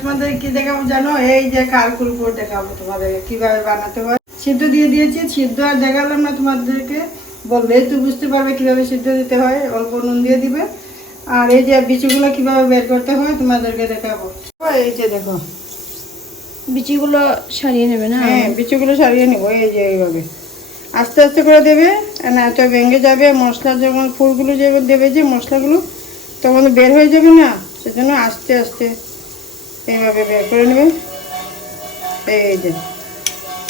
তোমাদের কি দেখাবো জানো? এই যে কালকুলপুর দেখাবো তোমাদের কিভাবে বানাতে হয়। সিদ্ধ দিয়ে দিয়েছি, সিদ্ধ আর দেখালাম না তোমাদেরকে, বললেই তো বুঝতে পারবে কিভাবে সিদ্ধ দিতে হয়। অল্প নুন দিয়ে দিবে। আর এই যে বিচিগুলো কিভাবে বের করতে হয় তোমাদেরকে দেখাবো। এই যে দেখো, বিচিগুলো সারিয়ে নেবে না? হ্যাঁ, বিচিগুলো সারিয়ে নেবো। এই যে এইভাবে আস্তে আস্তে করে দেবে, না তো ভেঙে যাবে। মশলা যখন ফুলগুলো যে দেবে, যে মশলাগুলো তখন বের হয়ে যাবে না, সেজন্য আস্তে আস্তে এইভাবে বের করে নেবে। এই যে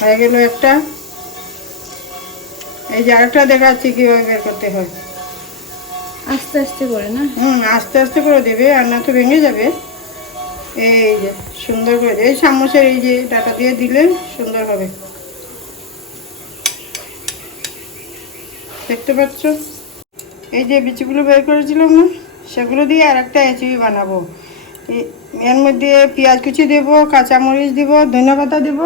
হয়ে গেল একটা। এই যে আরেকটা দেখাচ্ছি কিভাবে বের করতে হয়। আস্তে আস্তে করে না? আস্তে আস্তে করে দেবে, আর না তো ভেঙে যাবে। এই যে সুন্দর করে এই চামচের এই যে ডাটা দিয়ে দিলে সুন্দর হবে। দেখতে পাচ্ছ? এই যে বিচিগুলো বের করেছিলাম না, সেগুলো দিয়ে আর একটা রেসিপি বানাবো। এর মধ্যে পেঁয়াজ কুচি দেবো, কাঁচামরিচ দিব, ধনে পাতা দিব,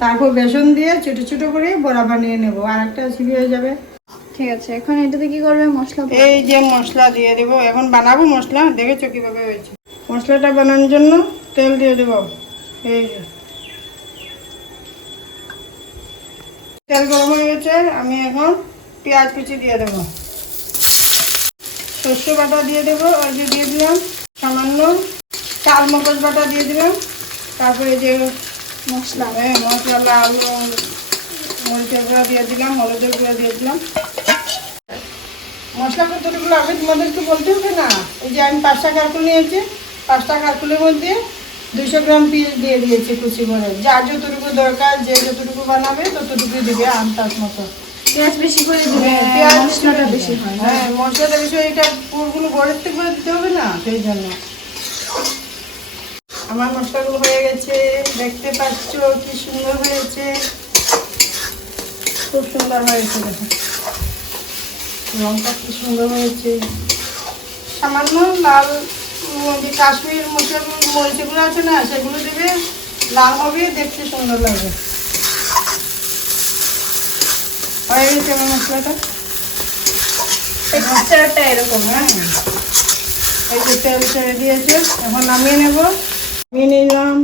তারপর বেসন দিয়ে ছোটো ছোটো করে বড়া বানিয়ে নেবো। আর একটা রেসিপি হয়ে যাবে। ঠিক আছে, এখন এটাতে কি করবে? মশলা এই যে মশলা দিয়ে দেবো, এখন বানাবো মশলা। দেখেছো কীভাবে হয়েছে? মশলাটা বানানোর জন্য তেল দিয়ে দেবো। এই যে তেল গরম হয়ে গেছে, আমি এখন পেঁয়াজ কুচি দিয়ে দেবো। সর্ষে বাটা দিয়ে দেবো, ওই যে দিয়ে দিলাম সামান্য। চাল মগজ বাটা দিয়ে দিলাম। তারপরে যে মশলা, মশলা, লাল মরিচের গুঁড়া দিয়ে দিলাম, হলুদের গুঁড়া দিয়ে দিলাম। মশলা কতটুকু লাগবে তোমাদেরকে বলতে হবে না? এই যে আমি 5টা কারকুল নিয়েছি, 5টা কারকুলের মধ্যে 200 গ্রাম পেঁয়াজ দিয়ে দিয়েছি কুচি করে। যার যতটুকু দরকার, যে যতটুকু বানাবে ততটুকু দিবে আন্দাজ মতো। পেঁয়াজ বেশি করে দিবে, পেঁয়াজ মশলাটা বেশি হয়। হ্যাঁ, মশলাটা বেশি হয়। এটা পুরগুলো গড়ের করে দিতে হবে না, সেই জন্য। আমার মশলাগুলো হয়ে গেছে, দেখতে পাচ্ছ কি সুন্দর হয়েছে। খুব সুন্দর হয়েছে, দেখো রঙটা কি সুন্দর হয়েছে। সামান্য লাল যে কাশ্মীর মরিচগুলো আছে না, সেগুলো দেবে, লাল হবে, দেখতে সুন্দর লাগবে। হয়ে গেছে আমার মশলাটা। টেক্সচারটা এরকম। হ্যাঁ, এই যে তেল ছেড়ে দিয়েছে, এখন নামিয়ে নেব। নামিয়ে নিলাম।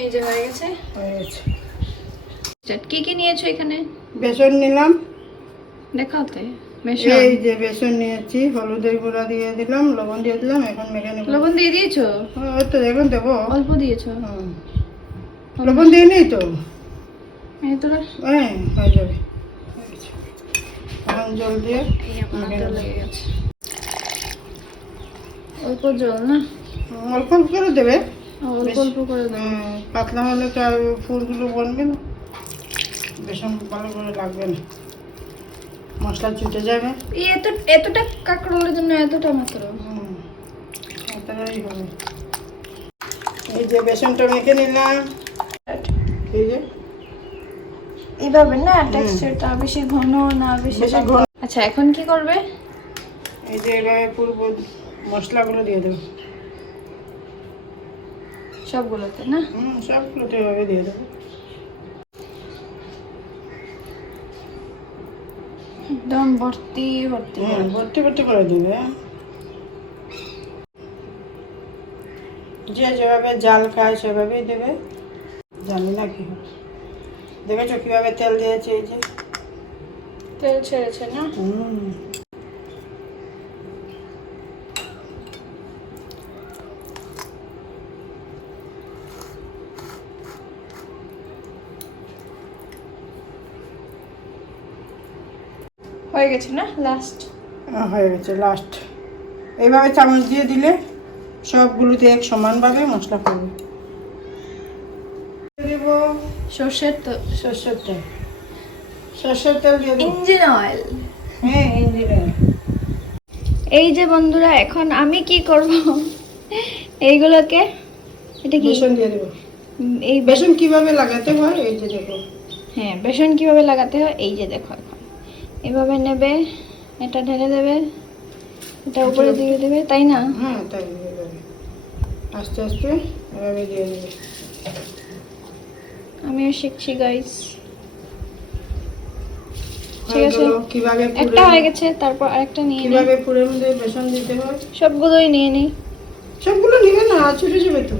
এই যে হয়ে গেছে। হয়ে গেছে। কি কি নিয়েছো এখানে? বেসন নিলাম। দেখাতে বেসন, এই যে বেসন নিয়েছি, হলুদের গুঁড়া দিয়ে দিলাম, লবণ দিয়ে দিলাম। এখন মেখে নেব। লবণ দিয়ে দিয়েছো? ওই তো এখন দেবো। অল্প দিয়েছো? লবণ দিয়ে নেই তো। এই তোরা হ্যাঁ, হয়ে যাবে। এখন জল দিয়ে মেখে নেব। লেগে গেছে। অল্প জল না? অল্প অল্প করে দেবে। অল্প অল্প করে দাও। পাতলা হলে তো আর ফুলগুলো বনবে না, বেসন ভালো করে লাগবে না, মশলা ছুটে যাবে। এতটা কাঁকরোলের জন্য এতটা মাত্র? এতটাই হবে। এই যে বেসনটা মেখে নিলাম। এই যে এইভাবে না? টেক্সচারটা বেশি ঘন না বেশি ঘন। আচ্ছা, এখন কি করবে? এই যে এভাবে পুরো মশলাগুলো দিয়ে দেবো সবগুলোতে না? সবগুলোতে এভাবে দিয়ে দেবো। একদম ভর্তি ভর্তি করে। ভর্তি ভর্তি করে দেবে। যে যেভাবে জাল খায় সেভাবেই দেবে। জানি না কি হবে। দেখেছো কিভাবে তেল দিয়েছে? এই যে তেল ছেড়েছে না? হয়ে গেছে না? লাস্ট হয়ে গেছে, লাস্ট। এইভাবে চামচ দিয়ে দিলে সবগুলোতে এক সমানভাবে মশলা পড়বে। দেব সর্ষের সর্ষের তেল। সর্ষের তেল দিয়ে দেবো। Engine oil. হ্যাঁ, ইঞ্জিন অয়েল। এই যে বন্ধুরা, এখন আমি কি করব? এইগুলোকে, এটা কি? বেসন দিয়ে দেবো। এই বেসন কিভাবে লাগাতে হয় এই যে দেখো। হ্যাঁ, বেসন কিভাবে লাগাতে হয় এই যে দেখো। এখন এভাবে নেবে, এটা ঢেলে দেবে, এটা উপরে দিয়ে দেবে, তাই না? হ্যাঁ, তাই দিয়ে দেবে। আস্তে আস্তে এভাবে দিয়ে দেবে। আমিও শিখছি গাইস। ঠিক আছে হয়ে গেল। কিভাবে একটা হয়ে গেছে, তারপর আরেকটা নিয়ে নিই। কিভাবে পুরের মধ্যে বেসন দিতে হয় সবগুলোই নিয়ে নিই। সবগুলো নিবে না, ছুটে যাবে তো,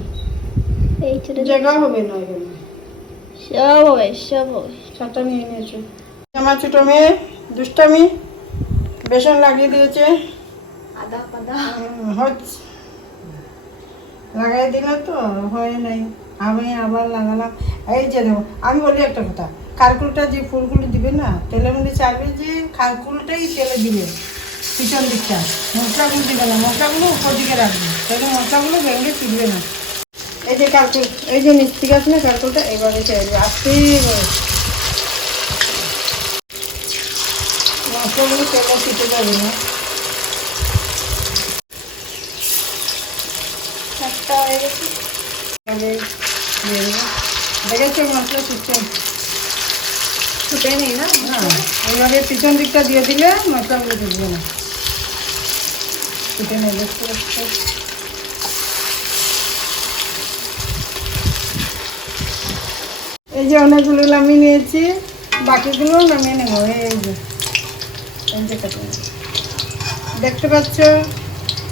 এই ছোট জায়গা হবে না এখানে। সব হবে, সব হবে। চারটা নিয়ে নিয়েছে। আমার ছোট মেয়ে দুষ্টামি, বেসন লাগিয়ে দিয়েছে। আদা পাদা হচ্ছে লাগাই দিল তো হয় নাই, আমি আবার লাগালাম। এই যে দেখো, আমি বলি একটা কথা, খারকুলটা যে ফুলগুলো দিবে না তেলের মধ্যে চাইবে যে খারকুলটাই তেলে দিবে পিছন দিকটা, মশলাগুলো দিবে না, মশলাগুলো উপর দিকে রাখবে, তাহলে মশলাগুলো ভেঙে ছিটবে না। এই যে কারকুল, এই যে মিষ্টি গাছ না কারকুলটা এইভাবে চাইবে আসতে করে, মশলাগুলো তেলে ছিটে যাবে না। একটা হয়ে গেছে। দেখেছো মশলা সিস্টেম? ছুটে নেই না? হ্যাঁ, এইভাবে পিছন দিকটা দিয়ে দিলে মশলাগুলো ঢুকবে না, ছুটে নেই। দেখতে পাচ্ছ? এই যে অনেকগুলো নামিয়ে নিয়েছি, বাকিগুলো নামিয়ে নেবো। এই যে কত দেখতে পাচ্ছ,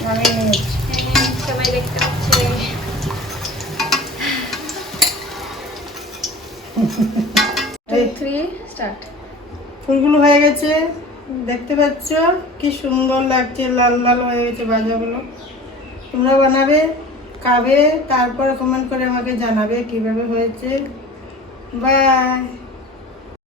নামিয়ে নিয়েছি। সবাই দেখতে পাচ্ছে। এই 3 স্টার্ট। ফুলগুলো হয়ে গেছে, দেখতে পাচ্ছ কি সুন্দর লাগছে, লাল লাল হয়ে গেছে ভাজাগুলো। তোমরা বানাবে, খাবে, তারপর কমেন্ট করে আমাকে জানাবে কিভাবে হয়েছে। বাই।